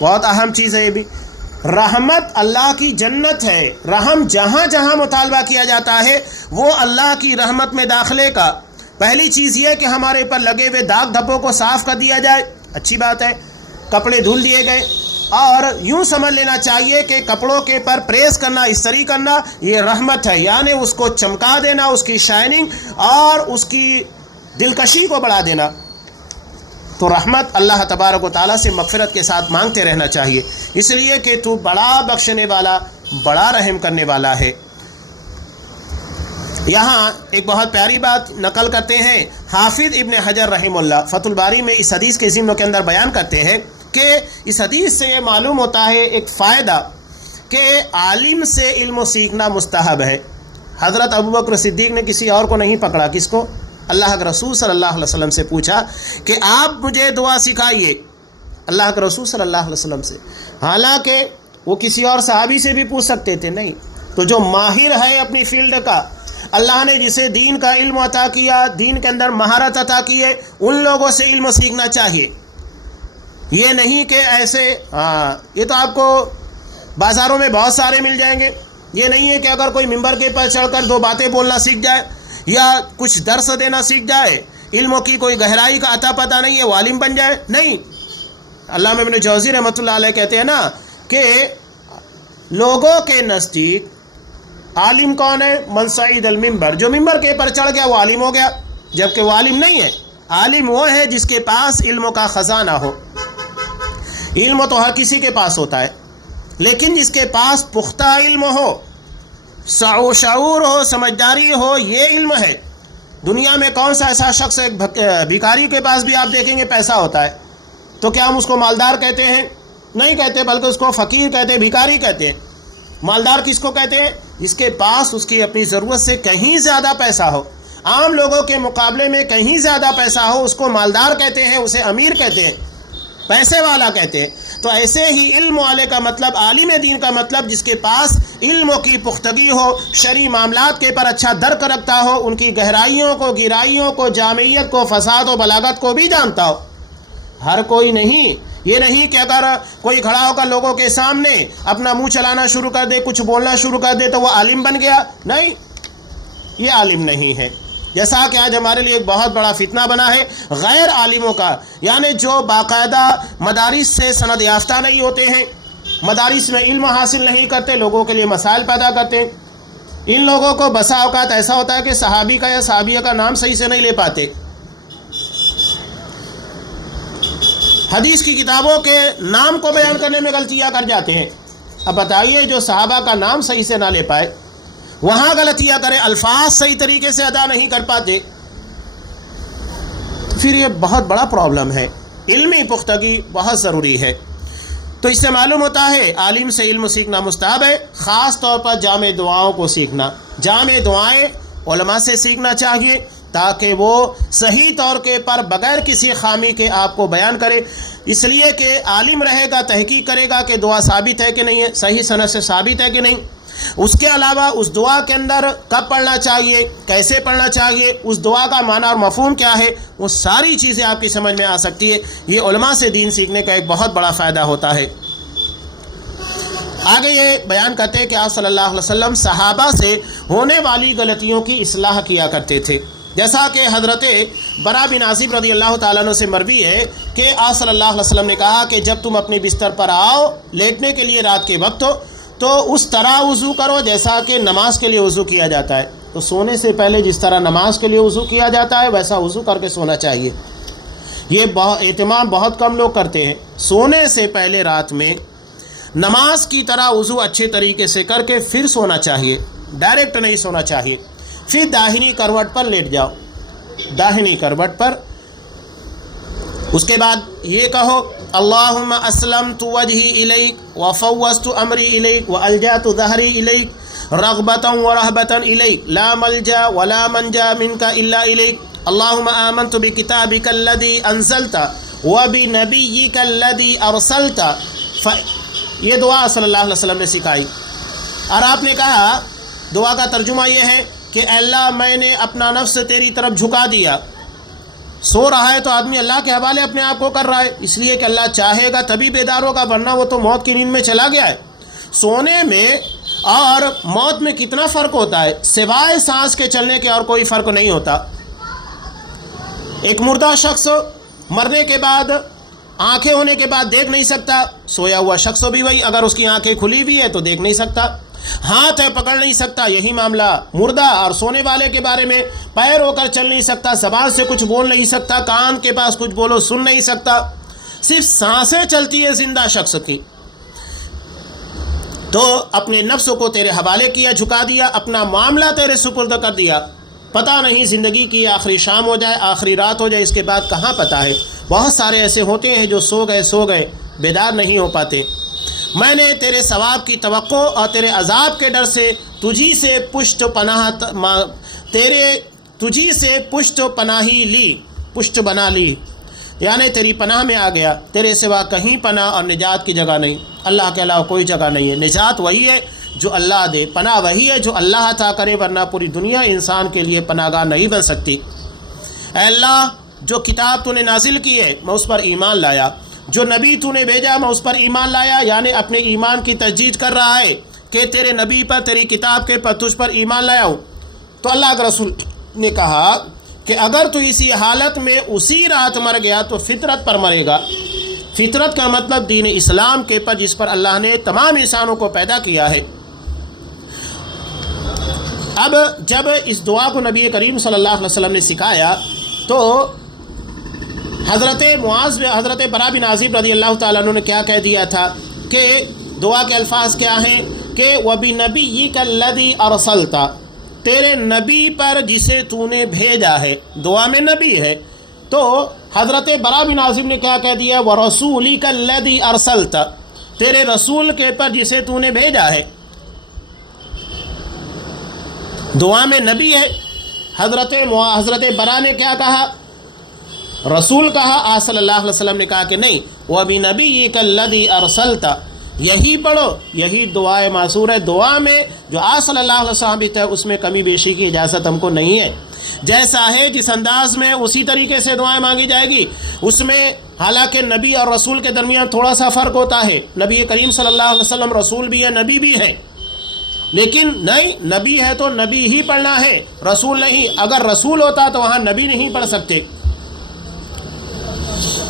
بہت اہم چیز ہے یہ بھی. رحمت اللہ کی جنت ہے. رحم جہاں جہاں مطالبہ کیا جاتا ہے وہ اللہ کی رحمت میں داخلے کا. پہلی چیز یہ کہ ہمارے اوپر لگے ہوئے داغ دھبوں کو صاف کر دیا جائے، اچھی بات ہے. کپڑے دھل دیے گئے، اور یوں سمجھ لینا چاہیے کہ کپڑوں کے پر پریس کرنا، استری کرنا، یہ رحمت ہے، یعنی اس کو چمکا دینا، اس کی شائننگ اور اس کی دلکشی کو بڑھا دینا. تو رحمت اللہ تبارک و تعالیٰ سے مغفرت کے ساتھ مانگتے رہنا چاہیے، اس لیے کہ تو بڑا بخشنے والا، بڑا رحم کرنے والا ہے. یہاں ایک بہت پیاری بات نقل کرتے ہیں حافظ ابن حجر رحمہ اللہ فتح الباری میں، اس حدیث کے ضمن کے اندر بیان کرتے ہیں کہ اس حدیث سے یہ معلوم ہوتا ہے ایک فائدہ کہ عالم سے علم سیکھنا مستحب ہے۔ حضرت ابوبکر صدیق نے کسی اور کو نہیں پکڑا، کس کو؟ اللہ کے رسول صلی اللہ علیہ وسلم سے پوچھا کہ آپ مجھے دعا سکھائیے، اللہ کے رسول صلی اللہ علیہ وسلم سے۔ حالانکہ وہ کسی اور صحابی سے بھی پوچھ سکتے تھے، نہیں، تو جو ماہر ہے اپنی فیلڈ کا، اللہ نے جسے دین کا علم عطا کیا، دین کے اندر مہارت عطا کی ہے، ان لوگوں سے علم سیکھنا چاہیے۔ یہ نہیں کہ ایسے یہ تو آپ کو بازاروں میں بہت سارے مل جائیں گے، یہ نہیں ہے کہ اگر کوئی ممبر کے پر چڑھ کر دو باتیں بولنا سیکھ جائے یا کچھ درس دینا سیکھ جائے، علموں کی کوئی گہرائی کا عطا پتہ نہیں ہے، وہ عالم بن جائے، نہیں۔ علامہ ابن جوزی رحمۃ اللہ علیہ کہتے ہیں نا کہ لوگوں کے نزدیک عالم کون ہے؟ من صعید المنبر، جو ممبر کے پر چڑھ گیا وہ عالم ہو گیا، جبکہ وہ عالم نہیں ہے۔ عالم وہ ہے جس کے پاس علموں کا خزانہ ہو۔ علم تو ہر کسی کے پاس ہوتا ہے، لیکن جس کے پاس پختہ علم ہو، شعور ہو، سمجھداری ہو، یہ علم ہے۔ دنیا میں کون سا ایسا شخص ہے؟ بھکاری کے پاس بھی آپ دیکھیں گے پیسہ ہوتا ہے، تو کیا ہم اس کو مالدار کہتے ہیں؟ نہیں کہتے، بلکہ اس کو فقیر کہتے ہیں، بھکاری کہتے ہیں۔ مالدار کس کو کہتے ہیں؟ جس کے پاس اس کی اپنی ضرورت سے کہیں زیادہ پیسہ ہو، عام لوگوں کے مقابلے میں کہیں زیادہ پیسہ ہو، اس کو مالدار کہتے ہیں، اسے امیر کہتے ہیں، پیسے والا کہتے ہیں۔ تو ایسے ہی علم والے کا مطلب، عالم دین کا مطلب جس کے پاس علموں کی پختگی ہو، شرعی معاملات کے پر اچھا درک رکھتا ہو، ان کی گہرائیوں کو، گہرائیوں کو، جامعیت کو، فساد و بلاغت کو بھی جانتا ہو۔ ہر کوئی نہیں، یہ نہیں کہ اگر کوئی کھڑا ہو کر لوگوں کے سامنے اپنا منہ چلانا شروع کر دے، کچھ بولنا شروع کر دے تو وہ عالم بن گیا، نہیں، یہ عالم نہیں ہے۔ جیسا کہ آج ہمارے لیے ایک بہت بڑا فتنہ بنا ہے غیر عالموں کا، یعنی جو باقاعدہ مدارس سے سند یافتہ نہیں ہوتے ہیں، مدارس میں علم حاصل نہیں کرتے، لوگوں کے لیے مسائل پیدا کرتے ہیں۔ ان لوگوں کو بسا اوقات ایسا ہوتا ہے کہ صحابی کا یا صحابیہ کا نام صحیح سے نہیں لے پاتے، حدیث کی کتابوں کے نام کو بیان کرنے میں غلطیاں کر جاتے ہیں۔ اب بتائیے، جو صحابہ کا نام صحیح سے نہ لے پائے، وہاں غلطیاں کرے، الفاظ صحیح طریقے سے ادا نہیں کر پاتے، پھر یہ بہت بڑا پرابلم ہے۔ علمی پختگی بہت ضروری ہے۔ تو اس سے معلوم ہوتا ہے عالم سے علم سیکھنا مستحب ہے، خاص طور پر جامع دعاؤں کو سیکھنا۔ جامع دعائیں علماء سے سیکھنا چاہیے تاکہ وہ صحیح طور کے پر بغیر کسی خامی کے آپ کو بیان کرے، اس لیے کہ عالم رہے گا، تحقیق کرے گا کہ دعا ثابت ہے کہ نہیں ہے، صحیح سند سے ثابت ہے کہ نہیں۔ اس کے علاوہ اس دعا کے اندر کب پڑھنا چاہیے، کیسے پڑھنا چاہیے، اس دعا کا معنی اور مفہوم کیا ہے، وہ ساری چیزیں آپ کی سمجھ میں آ سکتی ہے۔ یہ علماء سے دین سیکھنے کا ایک بہت بڑا فائدہ ہوتا ہے۔ آگے یہ بیان کرتے ہیں کہ آپ صلی اللہ علیہ وسلم صحابہ سے ہونے والی غلطیوں کی اصلاح کیا کرتے تھے، جیسا کہ حضرت برا بن عازب رضی اللہ تعالیٰ عنہ سے مروی ہے کہ آپ صلی اللہ علیہ وسلم نے کہا کہ جب تم اپنے بستر پر آؤ لیٹنے کے لیے رات کے وقت ہو تو اس طرح وضو کرو جیسا کہ نماز کے لیے وضو کیا جاتا ہے۔ تو سونے سے پہلے جس طرح نماز کے لیے وضو کیا جاتا ہے ویسا وضو کر کے سونا چاہیے۔ یہ اہتمام بہت کم لوگ کرتے ہیں۔ سونے سے پہلے رات میں نماز کی طرح وضو اچھے طریقے سے کر کے پھر سونا چاہیے، ڈائریکٹ نہیں سونا چاہیے۔ پھر داہنی کروٹ پر لیٹ جاؤ، داہنی کروٹ پر۔ اس کے بعد یہ کہو اللہم اسلمت وجہی الیک وفوضت امری الیک والجأت ظہری الیک رغبتا ورہبتا الیک لا ملجا ولا منجا منک الا الیک اللہم آمنت بکتابک الذی انزلت وبنبیک الذی ارسلت۔ یہ دعا صلی اللہ علیہ وسلم نے سکھائی، اور آپ نے کہا دعا کا ترجمہ یہ ہے کہ اے اللہ میں نے اپنا نفس تیری طرف جھکا دیا۔ سو رہا ہے تو آدمی اللہ کے حوالے اپنے آپ کو کر رہا ہے، اس لیے کہ اللہ چاہے گا تبھی بیدار ہوگا، ورنہ وہ تو موت کی نیند میں چلا گیا ہے۔ سونے میں اور موت میں کتنا فرق ہوتا ہے، سوائے سانس کے چلنے کے اور کوئی فرق نہیں ہوتا۔ ایک مردہ شخص مرنے کے بعد آنکھیں ہونے کے بعد دیکھ نہیں سکتا، سویا ہوا شخص بھی وہی، اگر اس کی آنکھیں کھلی ہوئی ہے تو دیکھ نہیں سکتا، ہاتھ ہے پکڑ نہیں سکتا۔ یہی معاملہ مردہ اور سونے والے کے بارے میں، پیر ہو کر چل نہیں سکتا، زبان سے کچھ بول نہیں سکتا، کان کے پاس کچھ بولو سن نہیں سکتا، صرف سانسیں چلتی ہے زندہ شخص کی۔ تو اپنے نفس کو تیرے حوالے کیا، جھکا دیا، اپنا معاملہ تیرے سپرد کر دیا۔ پتہ نہیں زندگی کی آخری شام ہو جائے، آخری رات ہو جائے، اس کے بعد کہاں پتہ ہے۔ بہت سارے ایسے ہوتے ہیں جو سو گئے بیدار نہیں ہو پاتے۔ میں نے تیرے ثواب کی توقع اور تیرے عذاب کے ڈر سے تجھی سے پشت پناہی لی، پشت بنا لی، یعنی تیری پناہ میں آ گیا۔ تیرے سوا کہیں پناہ اور نجات کی جگہ نہیں، اللہ کے علاوہ کوئی جگہ نہیں ہے۔ نجات وہی ہے جو اللہ دے، پناہ وہی ہے جو اللہ عطا کرے، ورنہ پوری دنیا انسان کے لیے پناہ گاہ نہیں بن سکتی۔ اے اللہ، جو کتاب تو نے نازل کی ہے میں اس پر ایمان لایا، جو نبی تو نے بھیجا میں اس پر ایمان لایا، یعنی اپنے ایمان کی تجدید کر رہا ہے کہ تیرے نبی پر، تیری کتاب کے پر تجھ پر ایمان لایا ہوں۔ تو اللہ کے رسول نے کہا کہ اگر تو اسی حالت میں اسی رات مر گیا تو فطرت پر مرے گا۔ فطرت کا مطلب دین اسلام کے پر، جس پر اللہ نے تمام انسانوں کو پیدا کیا ہے۔ اب جب اس دعا کو نبی کریم صلی اللہ علیہ وسلم نے سکھایا تو حضرت برا بن عازب رضی اللہ تعالیٰ عنہ نے کیا کہہ دیا تھا کہ دعا کے الفاظ کیا ہیں کہ وَبِنَبِيِّكَ الَّذِي أَرْسَلْتَ، تیرے نبی پر جسے تو نے بھیجا ہے۔ دعا میں نبی ہے تو حضرت برا بن عازب نے کیا کہہ دیا، وَرَسُولِكَ الَّذِي أَرْسَلْتَ، تیرے رسول کے پر جسے تو نے بھیجا ہے۔ دعا میں نبی ہے۔ حضرت برا نے کیا کہا، رسول کہا، آج صلی اللہ علیہ وسلم نے کہا کہ نہیں، وَبِنَبِيِّكَ الَّذِي أَرْسَلْتَ، یہی پڑھو، یہی دعائے معصور ہے۔ دعا میں جو آج صلی اللہ علیہ وسلم ہے اس میں کمی بیشی کی اجازت ہم کو نہیں ہے۔ جیسا ہے جس انداز میں اسی طریقے سے دعائیں مانگی جائے گی۔ اس میں حالانکہ نبی اور رسول کے درمیان تھوڑا سا فرق ہوتا ہے، نبی کریم صلی اللہ علیہ وسلم رسول بھی ہے، نبی بھی ہے، لیکن نہیں، نبی ہے تو نبی ہی پڑھنا ہے، رسول نہیں۔ اگر رسول ہوتا تو وہاں نبی نہیں پڑھ سکتے۔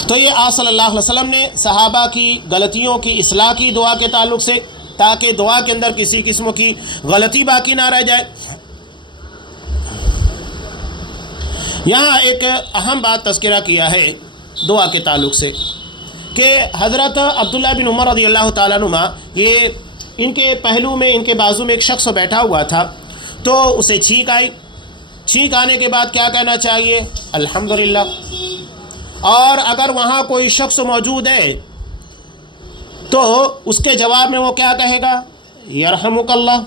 تو یہ آپ صلی اللہ علیہ وسلم نے صحابہ کی غلطیوں کی اصلاح کی دعا کے تعلق سے، تاکہ دعا کے اندر کسی قسم کی غلطی باقی نہ رہ جائے۔ یہاں ایک اہم بات تذکرہ کیا ہے دعا کے تعلق سے کہ حضرت عبداللہ بن عمر رضی اللہ تعالیٰ عنہ، یہ ان کے پہلو میں، ان کے بازو میں ایک شخص بیٹھا ہوا تھا، تو اسے چھینک آئی۔ چھینک آنے کے بعد کیا کہنا چاہیے، الحمدللہ۔ اور اگر وہاں کوئی شخص موجود ہے تو اس کے جواب میں وہ کیا کہے گا، یرحمک اللہ۔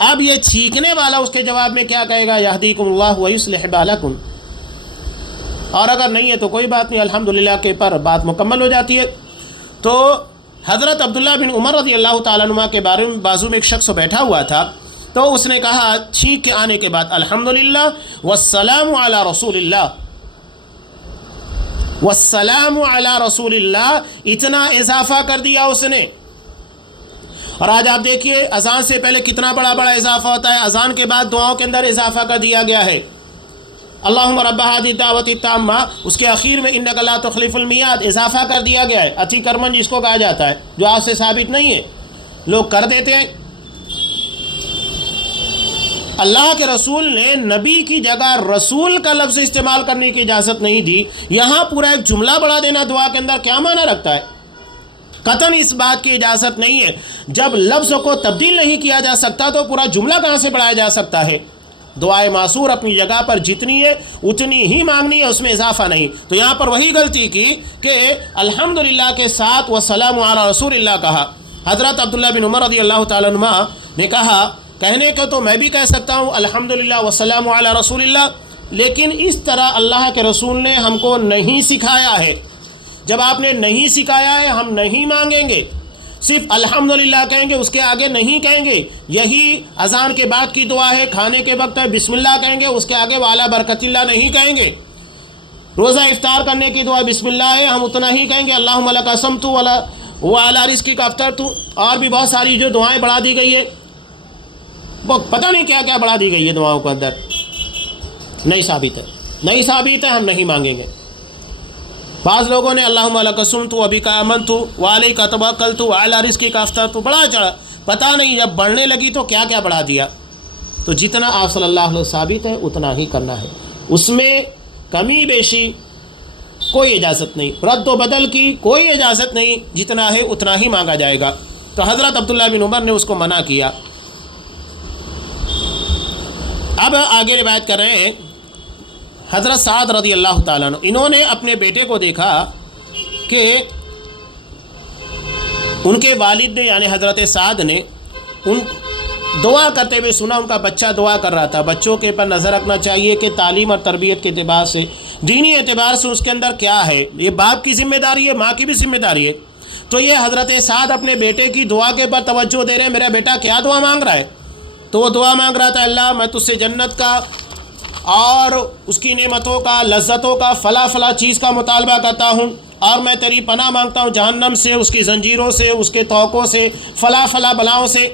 اب یہ چھینکنے والا اس کے جواب میں کیا کہے گا، یہدیکم اللہ ویصلح بالکم۔ اور اگر نہیں ہے تو کوئی بات نہیں، الحمدللہ کے پر بات مکمل ہو جاتی ہے۔ تو حضرت عبداللہ بن عمر رضی اللہ تعالیٰ عنہ کے بارے میں بازو میں ایک شخص بیٹھا ہوا تھا، تو اس نے کہا چھینک کے آنے کے بعد، الحمدللہ والسلام علی رسول اللہ، والسلام علی رسول اللہ، اتنا اضافہ کر دیا اس نے۔ اور آج آپ دیکھیے اذان سے پہلے کتنا بڑا اضافہ ہوتا ہے، اذان کے بعد دعاؤں کے اندر اضافہ کر دیا گیا ہے۔ اللہم رب ہذہ الدعوۃ التامہ، اس کے اخیر میں انک لا تخلف المیعاد اضافہ کر دیا گیا ہے، اتی کرمن جس کو کہا جاتا ہے، جو آپ سے ثابت نہیں ہے، لوگ کر دیتے ہیں۔ اللہ کے رسول نے نبی کی جگہ رسول کا لفظ استعمال کرنے کی اجازت نہیں دی۔ یہاں پورا ایک جملہ بڑھا دینا دعا کے اندر کیا معنی رکھتا ہے؟ قطعاً اس بات کی اجازت نہیں ہے۔ جب لفظ کو تبدیل نہیں کیا جا سکتا تو پورا جملہ کہاں سے بڑھایا جا سکتا ہے؟ دعائے معصور اپنی جگہ پر جتنی ہے اتنی ہی مانگنی ہے، اس میں اضافہ نہیں۔ تو یہاں پر وہی غلطی کی کہ الحمدللہ کے ساتھ والسلام علی رسول اللہ کہا۔ حضرت عبداللہ بن عمر رضی اللہ تعالیٰ عنہ نے کہا، کہنے کو تو میں بھی کہہ سکتا ہوں الحمدللہ والسلام علی رسول اللہ، لیکن اس طرح اللہ کے رسول نے ہم کو نہیں سکھایا ہے۔ جب آپ نے نہیں سکھایا ہے ہم نہیں مانگیں گے، صرف الحمدللہ کہیں گے، اس کے آگے نہیں کہیں گے۔ یہی اذان کے بعد کی دعا ہے، کھانے کے وقت بسم اللہ کہیں گے، اس کے آگے والا برکت اللہ نہیں کہیں گے۔ روزہ افطار کرنے کی دعا بسم اللہ ہے، ہم اتنا ہی کہیں گے، اللہم لک صمت وعلی رزقک افطرت۔ اور بھی بہت ساری جو دعائیں بڑھا دی گئی ہے، وہ پتہ نہیں کیا کیا بڑھا دی گئی ہے دعاؤں کے اندر، نہیں ثابت ہے، نہیں ثابت ہے، ہم نہیں مانگیں گے۔ بعض لوگوں نے اللہم لک صمت وبک آمنت وعلیک توکلت وعلی رزقک افطرت بڑا چڑھا، پتہ نہیں جب بڑھنے لگی تو کیا کیا بڑھا دیا۔ تو جتنا آپ صلی اللہ علیہ وسلم ثابت ہے اتنا ہی کرنا ہے، اس میں کمی بیشی کوئی اجازت نہیں، رد و بدل کی کوئی اجازت نہیں، جتنا ہے اتنا ہی مانگا جائے گا۔ تو حضرت عبداللہ بن عمر نے اس کو منع کیا۔ اب آگے روایت کر رہے ہیں حضرت سعد رضی اللہ تعالیٰ عنہ، انہوں نے اپنے بیٹے کو دیکھا کہ ان کے والد نے یعنی حضرت سعد نے ان دعا کرتے ہوئے سنا، ان کا بچہ دعا کر رہا تھا۔ بچوں کے پر نظر رکھنا چاہیے کہ تعلیم اور تربیت کے اعتبار سے، دینی اعتبار سے اس کے اندر کیا ہے، یہ باپ کی ذمہ داری ہے، ماں کی بھی ذمہ داری ہے۔ تو یہ حضرت سعد اپنے بیٹے کی دعا کے پر توجہ دے رہے ہیں، میرا بیٹا کیا دعا مانگ رہا ہے؟ تو وہ دعا مانگ رہا تھا، اللہ میں تجھ سے جنت کا اور اس کی نعمتوں کا، لذتوں کا، فلاں فلاں چیز کا مطالبہ کرتا ہوں، اور میں تیری پناہ مانگتا ہوں جہنم سے، اس کی زنجیروں سے، اس کے توقوں سے، فلاں فلاں بلاؤں سے۔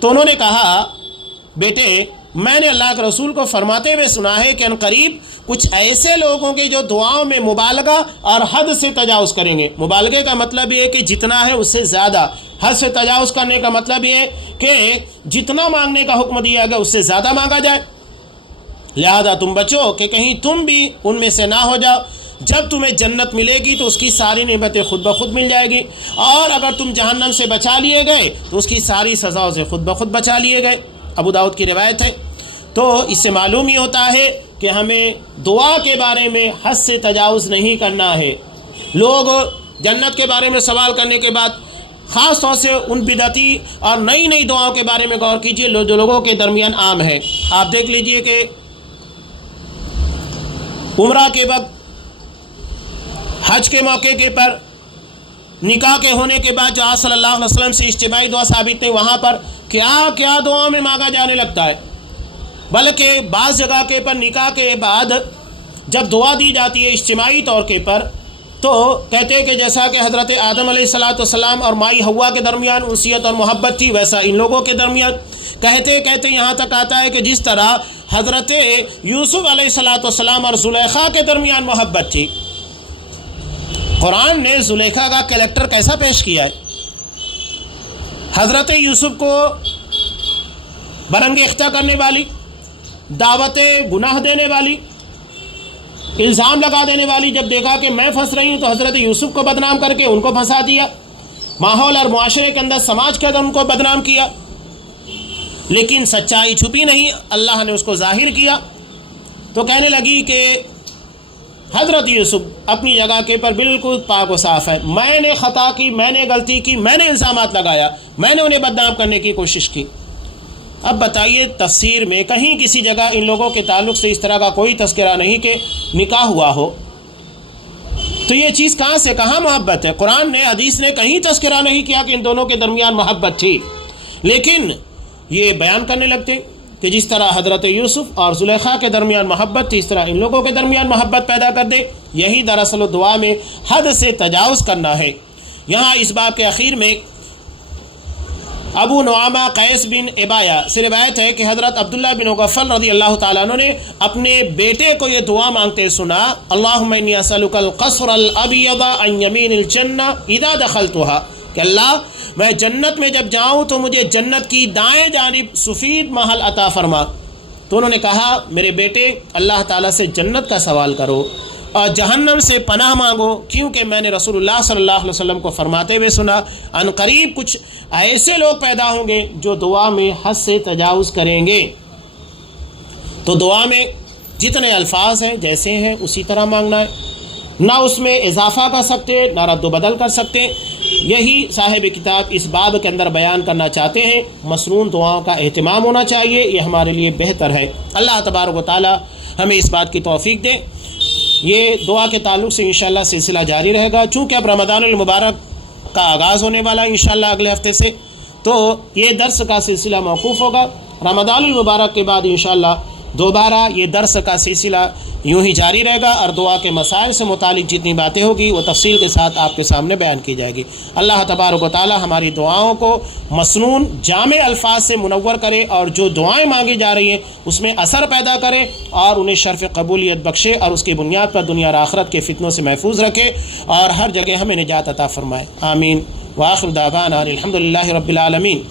تو انہوں نے کہا بیٹے میں نے اللہ کے رسول کو فرماتے ہوئے سنا ہے کہ عنقریب کچھ ایسے لوگوں کے جو دعاؤں میں مبالغہ اور حد سے تجاوز کریں گے۔ مبالغے کا مطلب یہ ہے کہ جتنا ہے اس سے زیادہ، حد سے تجاوز کرنے کا مطلب یہ ہے کہ جتنا مانگنے کا حکم دیا گیا اس سے زیادہ مانگا جائے۔ لہذا تم بچو کہ کہیں تم بھی ان میں سے نہ ہو جاؤ۔ جب تمہیں جنت ملے گی تو اس کی ساری نعمتیں خود بخود مل جائے گی، اور اگر تم جہنم سے بچا لیے گئے تو اس کی ساری سزاؤں سے خود بخود بچا لیے گئے۔ ابو داؤد کی روایت ہے۔ تو اس سے معلوم ہی ہوتا ہے کہ ہمیں دعا کے بارے میں حد سے تجاوز نہیں کرنا ہے۔ لوگ جنت کے بارے میں سوال کرنے کے بعد خاص طور سے ان بدعتی اور نئی نئی دعاؤں کے بارے میں غور کیجئے جو لوگوں کے درمیان عام ہے۔ آپ دیکھ لیجئے کہ عمرہ کے وقت، حج کے موقع کے پر، نکاح کے ہونے کے بعد جو آپ صلی اللہ علیہ وسلم سے اجتماعی دعا ثابت ہے، وہاں پر کیا کیا دعاؤں میں مانگا جانے لگتا ہے۔ بلکہ بعض جگہ کے پر نکاح کے بعد جب دعا دی جاتی ہے اجتماعی طور کے پر، تو کہتے ہیں کہ جیسا کہ حضرت آدم علیہ السلام اور مائی حوا کے درمیان انسیت اور محبت تھی، ویسا ان لوگوں کے درمیان کہتے کہتے یہاں تک آتا ہے کہ جس طرح حضرت یوسف علیہ السلام اور زلیخا کے درمیان محبت تھی۔ قرآن نے زلیخا کا کریکٹر کیسا پیش کیا ہے؟ حضرت یوسف کو برنگ اختیار کرنے والی، دعوت گناہ دینے والی، الزام لگا دینے والی، جب دیکھا کہ میں پھنس رہی ہوں تو حضرت یوسف کو بدنام کر کے ان کو پھنسا دیا، ماحول اور معاشرے کے اندر، سماج کے اندر ان کو بدنام کیا۔ لیکن سچائی چھپی نہیں، اللہ نے اس کو ظاہر کیا۔ تو کہنے لگی کہ حضرت یوسف اپنی جگہ کے پر بالکل پاک و صاف ہے، میں نے خطا کی، میں نے غلطی کی، میں نے الزامات لگایا، میں نے انہیں بدنام کرنے کی کوشش کی۔ اب بتائیے تفسیر میں کہیں کسی جگہ ان لوگوں کے تعلق سے اس طرح کا کوئی تذکرہ نہیں کہ نکاح ہوا ہو، تو یہ چیز کہاں سے کہاں محبت ہے؟ قرآن نے، حدیث نے کہیں تذکرہ نہیں کیا کہ ان دونوں کے درمیان محبت تھی، لیکن یہ بیان کرنے لگتے کہ جس طرح حضرت یوسف اور زلیخا کے درمیان محبت تھی، اس طرح ان لوگوں کے درمیان محبت پیدا کر دے۔ یہی دراصل دعا میں حد سے تجاوز کرنا ہے۔ یہاں اس باب کے اخیر میں ابو نعامہ قیس بن عبایہ سے روایت ہے کہ حضرت عبداللہ بن مغفل رضی اللہ تعالیٰ عنہ نے اپنے بیٹے کو یہ دعا مانگتے سنا، اللہم انی اسألک القصر الابیض عن یمین الجنہ اذا دخلتها، کہ اللہ میں جنت میں جب جاؤں تو مجھے جنت کی دائیں جانب سفید محل عطا فرما۔ تو انہوں نے کہا میرے بیٹے اللہ تعالیٰ سے جنت کا سوال کرو اور جہنم سے پناہ مانگو، کیونکہ میں نے رسول اللہ صلی اللہ علیہ وسلم کو فرماتے ہوئے سنا ان قریب کچھ ایسے لوگ پیدا ہوں گے جو دعا میں حد سے تجاوز کریں گے۔ تو دعا میں جتنے الفاظ ہیں جیسے ہیں اسی طرح مانگنا ہے، نہ اس میں اضافہ کر سکتے نہ رد و بدل کر سکتے۔ یہی صاحب کتاب اس باب کے اندر بیان کرنا چاہتے ہیں۔ مسنون دعاؤں کا اہتمام ہونا چاہیے، یہ ہمارے لیے بہتر ہے۔ اللہ تبارک و تعالی ہمیں اس بات کی توفیق دے۔ یہ دعا کے تعلق سے انشاءاللہ سلسلہ جاری رہے گا، چونکہ اب رمضان المبارک کا آغاز ہونے والا ہے انشاءاللہ اگلے ہفتے سے، تو یہ درس کا سلسلہ موقوف ہوگا۔ رمضان المبارک کے بعد انشاءاللہ دوبارہ یہ درس کا سلسلہ یوں ہی جاری رہے گا، اور دعا کے مسائل سے متعلق جتنی باتیں ہوگی وہ تفصیل کے ساتھ آپ کے سامنے بیان کی جائے گی۔ اللہ تبارک و تعالی ہماری دعاؤں کو مسنون جامع الفاظ سے منور کرے، اور جو دعائیں مانگی جا رہی ہیں اس میں اثر پیدا کرے اور انہیں شرف قبولیت بخشے، اور اس کی بنیاد پر دنیا اور آخرت کے فتنوں سے محفوظ رکھے، اور ہر جگہ ہمیں نجات عطا فرمائے۔ آمین۔ وآخر دعوانا الحمدللہ رب العالمین۔